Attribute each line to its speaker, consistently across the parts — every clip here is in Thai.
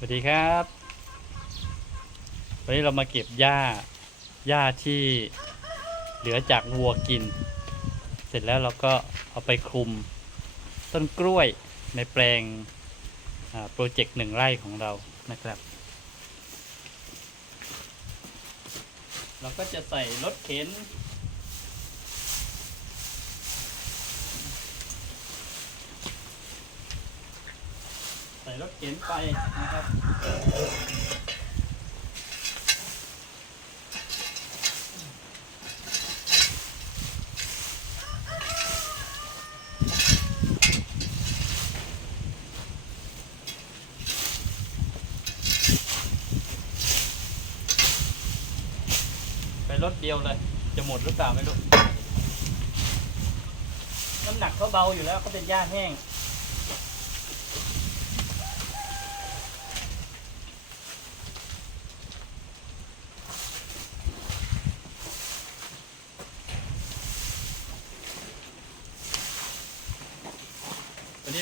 Speaker 1: สวัสดีครับ วันนี้เรามาเก็บหญ้า หญ้าที่เหลือจากวัวกิน เสร็จแล้วเราก็เอาไปคลุมต้นกล้วยในแปลงโปรเจกต์หนึ่งไร่ของเรานะครับ เราก็จะใส่รถเข็น ส่รถเข็นไปนะครับไปรถเดียวเลย จะหมดหรือเปล่าไม่รู้ น้ำหนักเขาเบาอยู่แล้วเขาเป็นหญ้าแห้ง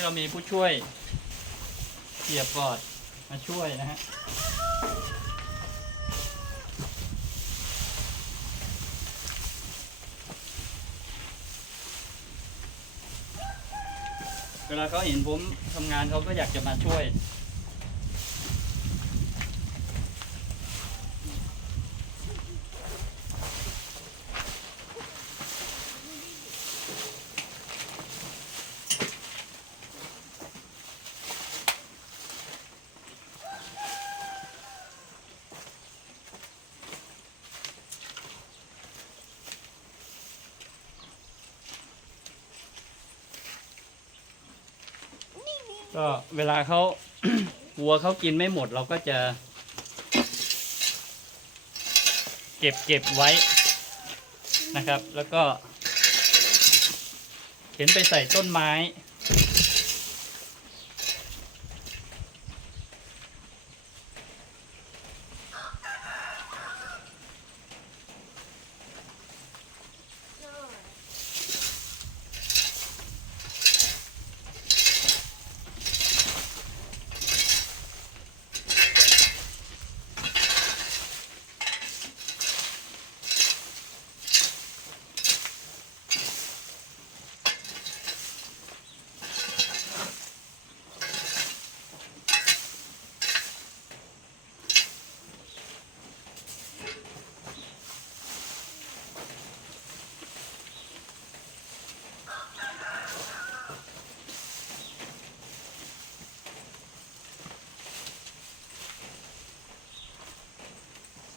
Speaker 1: เรามีผู้ช่วยเกียบปอร์ดมาช่วยนะฮะเวลาเขาเห็นผมทำงานเขาก็อยากจะมาช่วย ก็เวลาเขา วัวเขากินไม่หมดเราก็จะ เก็บเก็บไว้นะครับ แล้วก็เข็นไปใส่ต้นไม้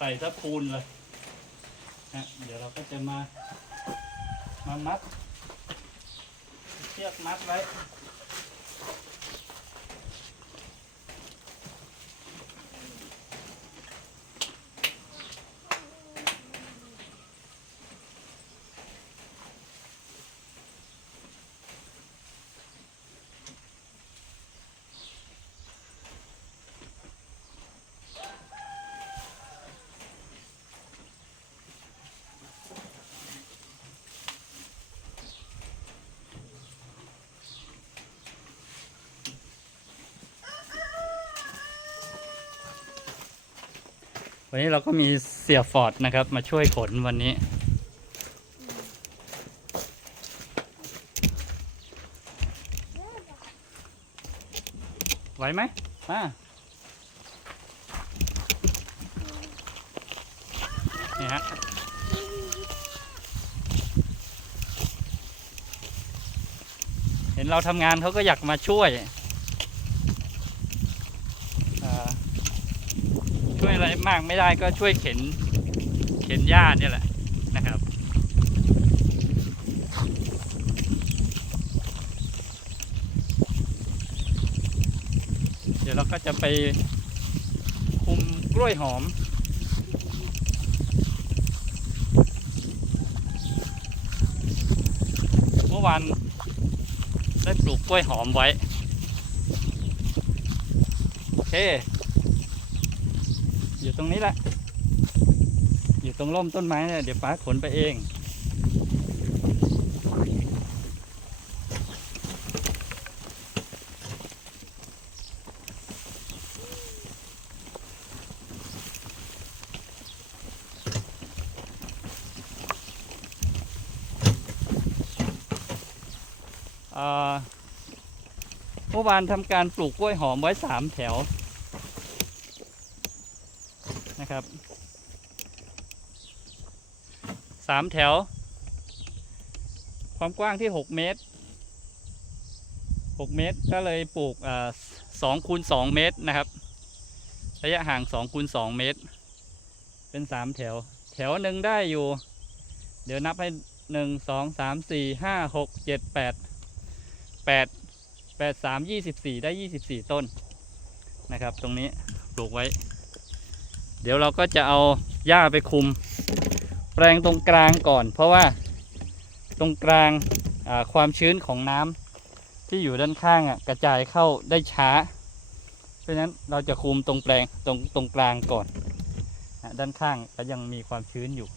Speaker 1: ส่ทับพูนเลยนะเดี๋ยวเราก็จะมา มามัด เชือกมัดไว้ วันนี้เราก็มีเสียฟอร์ดนะครับ มาช่วยขนวันนี้ ไหวไหมมานี่ฮะเห็นเราทำงานเขาก็อยากมาช่วยอ่า ช่วยอะไรมากไม่ได้ก็ช่วยเข็น เข็นหญ้าเนี่ยแหละนะครับเดี๋ยวเราก็จะไปคุมกล้วยหอม เมื่อวานได้ปลูกกล้วยหอมไว้ โอเค อยู่ตรงนี้แหละ อยู่ตรงร่มต้นไม้เนี่ยเดี๋ยวป้าขนไปเอง เมื่อวานทำการปลูกกล้วยหอมไว้สามแถว นะครับสามแถว ความกว้างที่6เมตร6เมตรก็เลยปลูกสองคูณสองเมตรนะครับ ระยะห่าง2คูณ2เมตร เป็น3แถว แถวหนึ่งได้อยู่ เดี๋ยวนับให้1 2 3 4 5 6 7 8 8 8 3 24ได้24ต้นนะครับ ตรงนี้ปลูกไว้ เดี๋ยวเราก็จะเอาหญ้าไปคุม แปลงตรงกลางก่อน เพราะว่าตรงกลางความชื้นของน้ำที่อยู่ด้านข้างอะกระจายเข้าได้ช้า เพราะฉะนั้นเราจะคุมตรงแปลงตรงตรงกลางก่อน ด้านข้างก็ยังมีความชื้นอยู่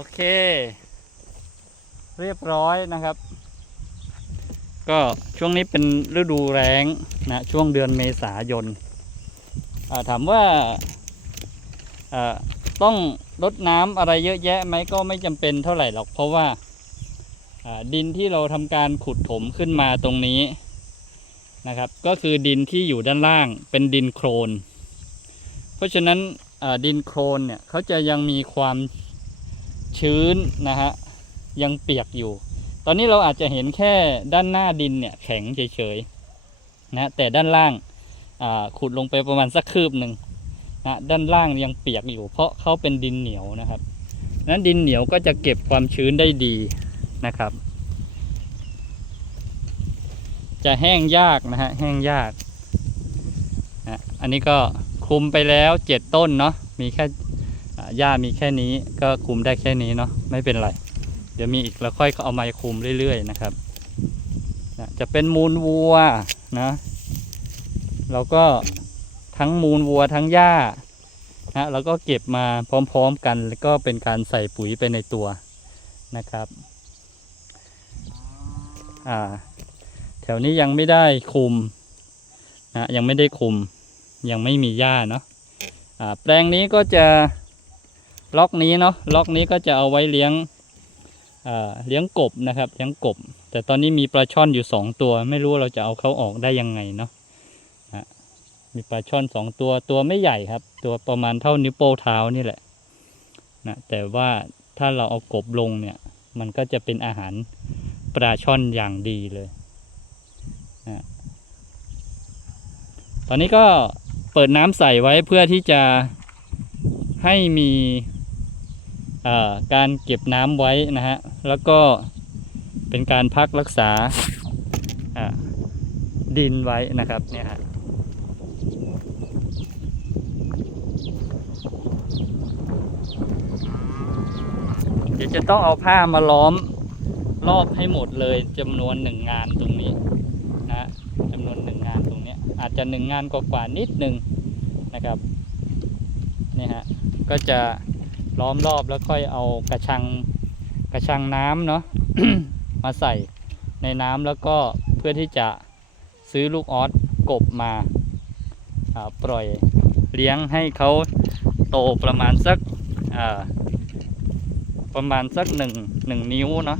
Speaker 1: โอเค เรียบร้อยนะครับ ก็ช่วงนี้เป็นฤดูแล้งนะช่วงเดือนเมษายนาถามว่าาต้องรดน้ำอะไรเยอะแยะไหมก็ไม่จำเป็นเท่าไหร่หรอกเพราะว่าาดินที่เราทำการขุดถมขึ้นมาตรงนี้นะครับ ก็คือดินที่อยู่ด้านล่างเป็นดินโคลน เพราะฉะนั้นดินโคลนเนี่ยเขาจะยังมีความ ชื้นนะฮะยังเปียกอยู่ ตอนนี้เราอาจจะเห็นแค่ด้านหน้าดินเนี่ยแข็งเฉยๆนะแต่ด้านล่างาขุดลงไปประมาณสักคืบหนึ่งนะด้านล่างยังเปียกอยู่ เพราะเขาเป็นดินเหนียวนะครับนั้นดินเหนียวก็จะเก็บความชื้นได้ดีนะครับ จะแห้งยากนะฮะแห้งยากนะอันนี้ก็คลุมไปแล้วเจ็ดต้นเนาะมีแค่ หญ้ามีแค่นี้ก็คุมได้แค่นี้เนาะไม่เป็นไร เดี๋ยวมีอีกแล้วค่อยเอามาคุมเรื่อยๆนะครับนะจะเป็นมูลวัวนะเราก็ทั้งมูลวัวทั้งหญ้านะเราก็เก็บมาพร้อมๆกัน แล้วก็เป็นการใส่ปุ๋ยไปในตัวนะครับอ่าแถวนี้ยังไม่ได้คุมนะยังไม่ได้คุมยังไม่มีหญ้าเนาะแปลงนี้ก็จะ ล็อกนี้เนาะล็อกนี้ก็จะเอาไว้เลี้ยงเลี้ยงกบนะครับเลี้ยงกบ แต่ตอนนี้มีปลาช่อนอยู่สองตัว ไม่รู้เราจะเอาเขาออกได้ยังไงเนาะมีปลาช่อนสองตัวตัวไม่ใหญ่ครับ ตัวประมาณเท่านิ้วโป้งเท้านี่แหละนะแต่ว่าถ้าเราเอากบลงเนี่ย มันก็จะเป็นอาหารปลาช่อนอย่างดีเลยนะตอนนี้ก็เปิดน้ำใส่ไว้เพื่อที่จะให้มี การเก็บน้ำไว้นะฮะ แล้วก็เป็นการพักรักษาดินไว้นะครับเนี่ยฮะเดี๋ยวจะต้องเอาผ้ามาล้อมรอบให้หมดเลยจำนวนหนึ่งงานตรงนี้นะจำนวนหนึ่งงานตรงนี้ อาจจะหนึ่งงานกว่านิดหนึ่งนะครับนี่ฮะก็จะ ล้อมรอบแล้วค่อยเอากระชังกระชังน้ำเนาะมาใส่ในน้ำแล้วก็เพื่อที่จะซื้อลูกออสกบมาปล่อยเลี้ยงให้เขาโตประมาณสักประมาณสักหนึ่งหนึ่งนิ้วเนาะ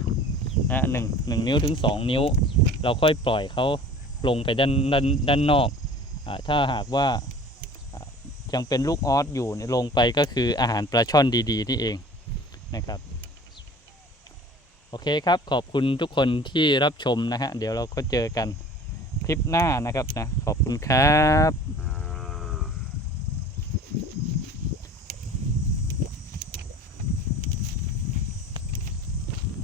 Speaker 1: นะหนึ่งหนึ่งนิ้วถึงสองนิ้ว เราค่อยปล่อยเขาลงไปด้านด้านด้านนอกอถ้าหากว่า ยังเป็นลูกออสอยู่เนี่ยลงไปก็คืออาหารปลาช่อนดีๆนี่เองนะครับ โอเคครับขอบคุณทุกคนที่รับชมนะฮะเดี๋ยวเราก็เจอกันคลิปหน้านะครับนะขอบคุณครับ